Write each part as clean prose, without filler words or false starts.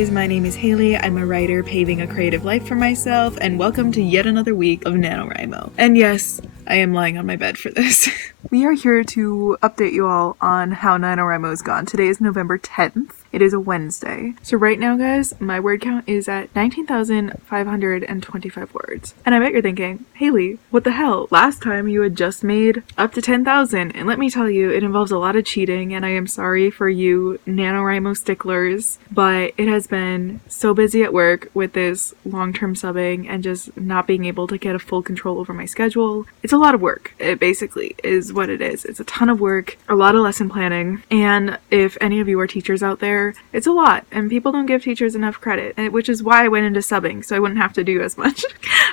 guys, my name is Haley. I'm a writer paving a creative life for myself, and welcome to yet another week of NaNoWriMo. And yes, I am lying on my bed for this. We are here to update you all on how NaNoWriMo is gone. Today is November 10th. It is a Wednesday. So right now, guys, my word count is at 19,525 words. And I bet you're thinking, Haley, what the hell? Last time you had just made up to 10,000. And let me tell you, it involves a lot of cheating, and I am sorry for you NaNoWriMo sticklers, but it has been so busy at work with this long-term subbing and just not being able to get a full control over my schedule. It's a lot of work. It basically is what it is. It's a ton of work, a lot of lesson planning, and if any of you are teachers out there, it's a lot, and people don't give teachers enough credit, which is why I went into subbing, so I wouldn't have to do as much.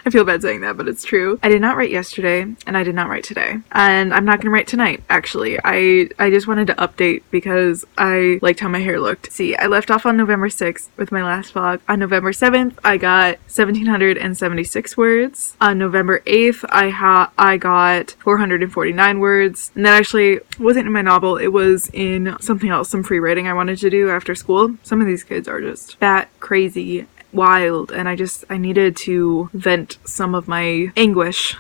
I feel bad saying that, but it's true. I did not write yesterday, and I did not write today, and I'm not gonna write tonight, actually. I just wanted to update because I liked how my hair looked. See, I left off on November 6th with my last vlog. On November 7th, I got 1,776 words. On November 8th, I got 449 words, and that actually wasn't in my novel. It was in something else, some free writing I wanted to do after school. Some of these kids are just bat crazy wild, and I needed to vent some of my anguish,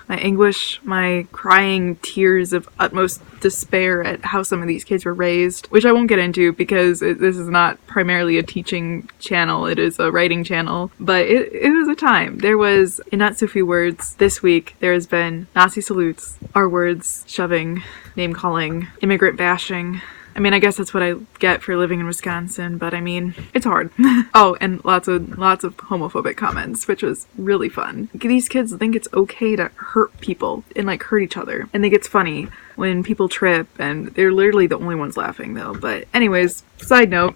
my crying tears of utmost despair at how some of these kids were raised, which I won't get into because this is not primarily a teaching channel, it is a writing channel, but it was a time. There was, in not so few words this week, there has been Nazi salutes, R words, shoving, name calling, immigrant bashing. I mean, I guess that's what I get for living in Wisconsin, but I mean, it's hard. Oh, and lots of homophobic comments, which was really fun. These kids think it's okay to hurt people and like hurt each other, and think it's funny when people trip, and they're literally the only ones laughing though. But anyways, side note,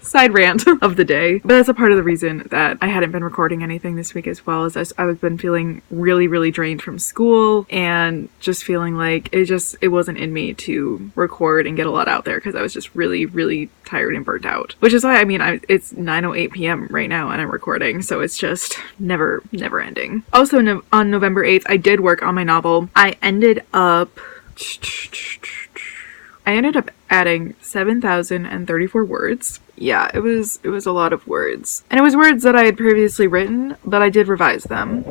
side rant of the day. But that's a part of the reason that I hadn't been recording anything this week as well, as I've been feeling really, really drained from school and just feeling like it wasn't in me to record and get a lot out there because I was just really, really tired and burnt out. Which is why, I mean, it's 9:08 p.m. right now and I'm recording, so it's just never ending. Also, on November 8th, I did work on my novel. I ended up adding 7,034 words. Yeah, it was a lot of words. And it was words that I had previously written, but I did revise them.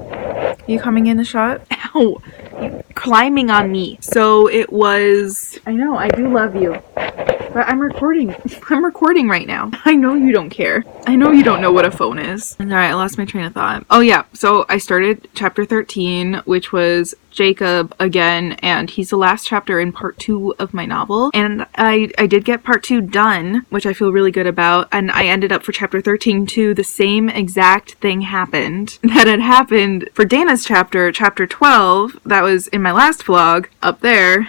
You coming in the shot? Ow! You're climbing on me. So it was... I know, I do love you. But I'm recording. I'm recording right now. I know you don't care. I know you don't know what a phone is. Alright, I lost my train of thought. Oh yeah, so I started chapter 13, which was Jacob again, and he's the last chapter in part 2 of my novel. And I did get part 2 done, which I feel really good about, and I ended up for chapter 13 too. The same exact thing happened that had happened for Dana's chapter 12, that was in my last vlog, up there,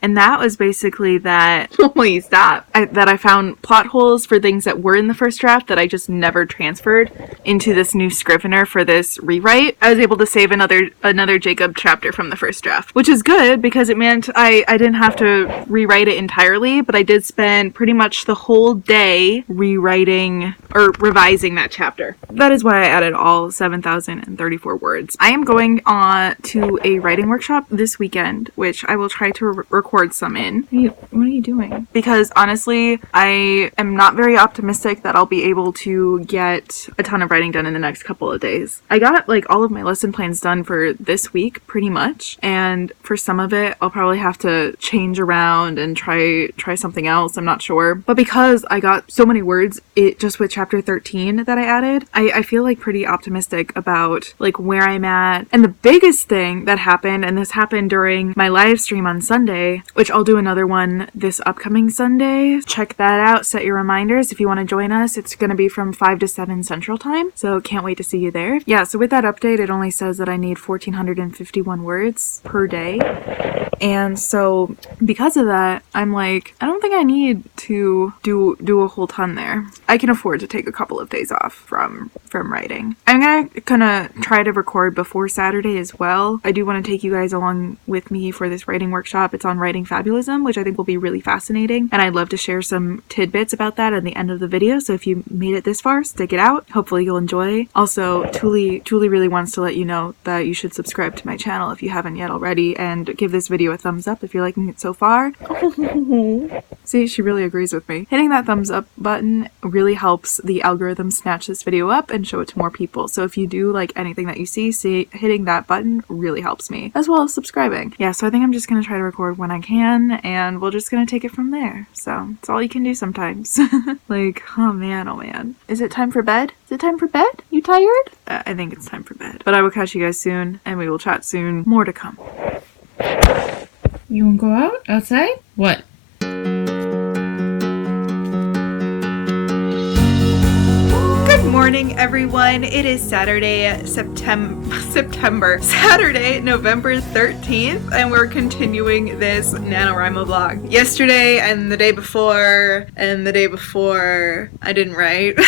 and that was basically that, please stop, that I found plot holes for things that were in the first draft that I just never transferred into this new Scrivener for this rewrite. I was able to save another Jacob chapter from the first draft, which is good because it meant I didn't have to rewrite it entirely, but I did spend pretty much the whole day rewriting or revising that chapter. That is why I added all 7,034 words. I am going on to a writing workshop this weekend, which I will try to record some in. What are you doing? Because honestly, I am not very optimistic that I'll be able to get a ton of writing done in the next couple of days. I got like all of my lesson plans done for this week pretty much, and for some of it I'll probably have to change around and try something else. I'm not sure, but because I got so many words just with chapter 13 that I added, I feel like pretty optimistic about like where I'm at. And the biggest thing that happened, and this happened during my live stream on Sunday, which I'll do another one this upcoming Sunday. Check that out, set your reminders if you want to join us. It's going to be from 5 to 7 Central Time, so can't wait to see you there. Yeah, so with that update, it only says that I need 1,451 words per day, and so because of that, I'm like, I don't think I need to do a whole ton there. I can afford to take a couple of days off from writing. I'm gonna try to record before Saturday as well. I do want to take you guys along with me for this writing workshop. It's on writing Fabulism, which I think will be really fascinating, and I'd love to share some tidbits about that at the end of the video, so if you made it this far, stick it out. Hopefully you'll enjoy. Also, Julie really wants to let you know that you should subscribe to my channel if you haven't yet already, and give this video video a thumbs up if you're liking it so far. See, she really agrees with me. Hitting that thumbs up button really helps the algorithm snatch this video up and show it to more people. So if you do like anything that you see, hitting that button really helps me, as well as subscribing. Yeah, so I think I'm just gonna try to record when I can, and we're just gonna take it from there. So it's all you can do sometimes. Like, oh man. Is it time for bed? Is it time for bed? You tired? I think it's time for bed. But I will catch you guys soon, and we will chat soon. More to come. You wanna go out? Outside? What? Good morning, everyone. It is Saturday, Saturday, November 13th, and we're continuing this NaNoWriMo vlog. Yesterday and the day before I didn't write.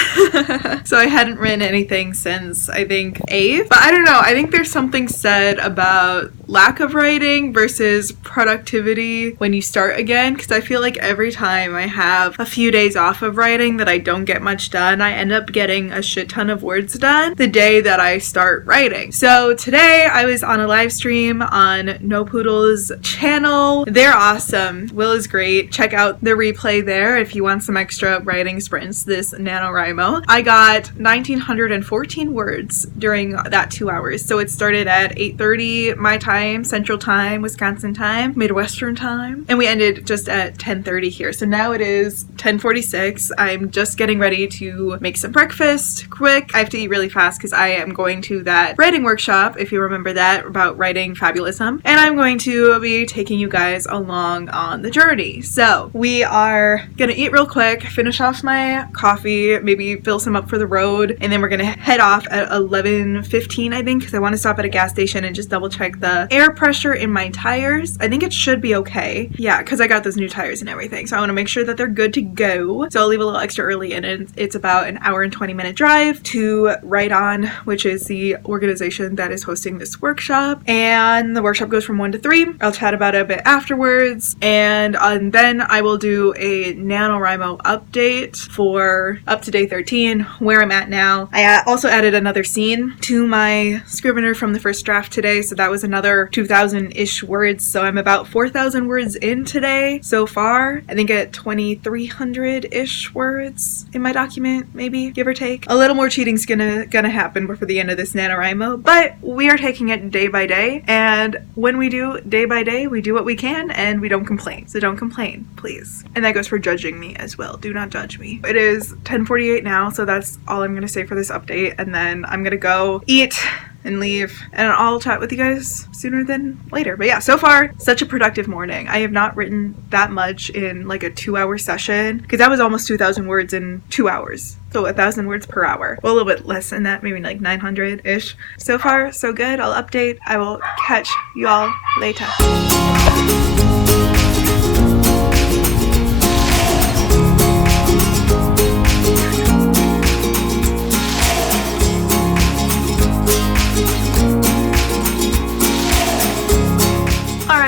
So I hadn't written anything since, I think, 8th. But I don't know, I think there's something said about lack of writing versus productivity when you start again, because I feel like every time I have a few days off of writing that I don't get much done, I end up getting a shit ton of words done the day that I start writing. So today I was on a live stream on No Poodle's channel. They're awesome. Will is great. Check out the replay there if you want some extra writing sprints this NaNoWriMo. I got 1,914 words during that 2 hours. So it started at 8:30 my time, Central Time, Wisconsin time, Midwestern time, and we ended just at 10:30 here. So now it is 10:46. I'm just getting ready to make some breakfast quick. I have to eat really fast because I am going to that writing workshop, if you remember that, about writing Fabulism, and I'm going to be taking you guys along on the journey. So we are gonna eat real quick, finish off my coffee, maybe fill some up for the road, and then we're gonna head off at 11:15, I think, because I want to stop at a gas station and just double check the air pressure in my tires. I think it should be okay. Yeah, because I got those new tires and everything, so I want to make sure that they're good to go. So I'll leave a little extra early, and it's about an hour and 20-minute drive to Write On, which is the organization that is hosting this workshop, and the workshop goes from 1 to 3. I'll chat about it a bit afterwards, and then I will do a NaNoWriMo update for up to day 13, where I'm at now. I also added another scene to my scrivener from the first draft today, so that was another 2,000-ish words, so I'm about 4,000 words in today so far. I think at 2,300-ish words in my document, maybe, give or take. A little more cheating's gonna happen before the end of this NaNoWriMo, but we are taking it day by day, and when we do day by day, we do what we can, and we don't complain. So don't complain, please. And that goes for judging me as well. Do not judge me. It is 10:48 now, so that's all I'm gonna say for this update, and then I'm gonna go eat and leave, and I'll chat with you guys sooner than later. But yeah, so far, such a productive morning. I have not written that much in like a 2-hour session, because that was almost 2,000 words in 2 hours. So 1,000 words per hour. Well, a little bit less than that, maybe like 900-ish. So far, so good. I'll update. I will catch you all later.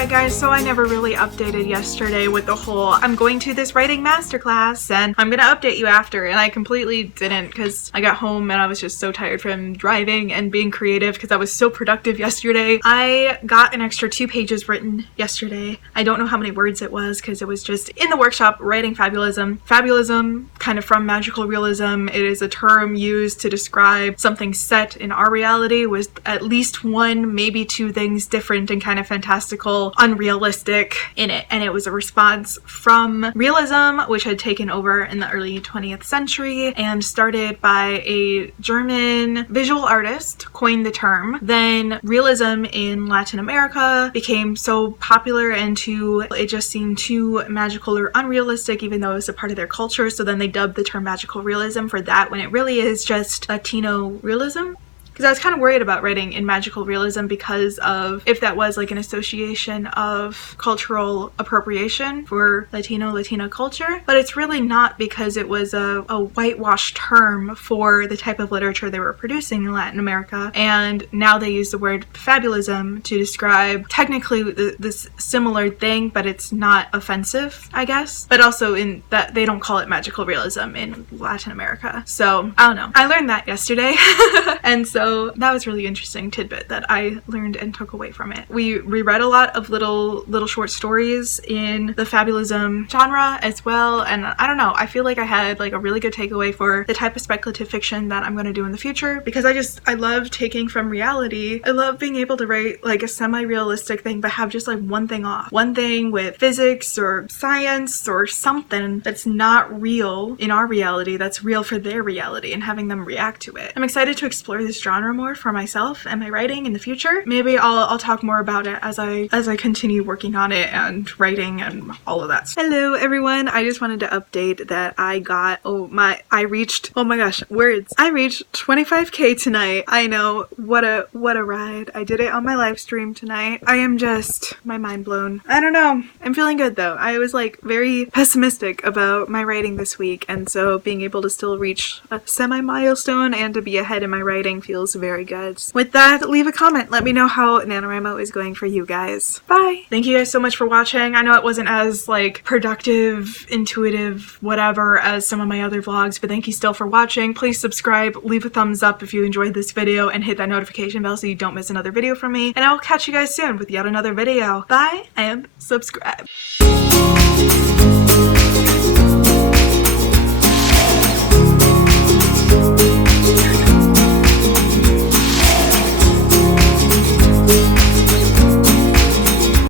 Guys, so I never really updated yesterday with the whole I'm going to this writing masterclass and I'm gonna update you after, and I completely didn't because I got home and I was just so tired from driving and being creative because I was so productive yesterday. I got an extra 2 pages written yesterday. I don't know how many words it was because it was just in the workshop writing Fabulism. Fabulism, kind of from magical realism, it is a term used to describe something set in our reality with at least 1, maybe 2 things different and kind of fantastical, unrealistic in it, and it was a response from realism, which had taken over in the early 20th century and started by a German visual artist, coined the term. Then realism in Latin America became so popular and it just seemed too magical or unrealistic, even though it was a part of their culture, so then they dubbed the term magical realism for that, when it really is just Latino realism. Because I was kind of worried about writing in magical realism because of if that was like an association of cultural appropriation for Latina culture, but it's really not, because it was a whitewashed term for the type of literature they were producing in Latin America, and now they use the word fabulism to describe technically this similar thing, but it's not offensive, I guess, but also in that they don't call it magical realism in Latin America. So I don't know, I learned that yesterday and so So that was really interesting tidbit that I learned and took away from it. We reread a lot of little short stories in the Fabulism genre as well, and I don't know, I feel like I had like a really good takeaway for the type of speculative fiction that I'm going to do in the future, because I love taking from reality. I love being able to write like a semi-realistic thing but have just like one thing off, one thing with physics or science or something that's not real in our reality that's real for their reality, and having them react to it. I'm excited to explore this genre more for myself and my writing in the future. Maybe I'll talk more about it as I continue working on it and writing and all of that. Hello everyone, I just wanted to update that I reached 25k tonight. I know, what a ride. I did it on my live stream tonight. I am just, my mind blown. I don't know, I'm feeling good though. I was like very pessimistic about my writing this week, and so being able to still reach a semi-milestone and to be ahead in my writing feels very good. With that, leave a comment. Let me know how NaNoWriMo is going for you guys. Bye! Thank you guys so much for watching. I know it wasn't as like productive, intuitive, whatever as some of my other vlogs, but thank you still for watching. Please subscribe, leave a thumbs up if you enjoyed this video, and hit that notification bell so you don't miss another video from me. And I will catch you guys soon with yet another video. Bye and subscribe.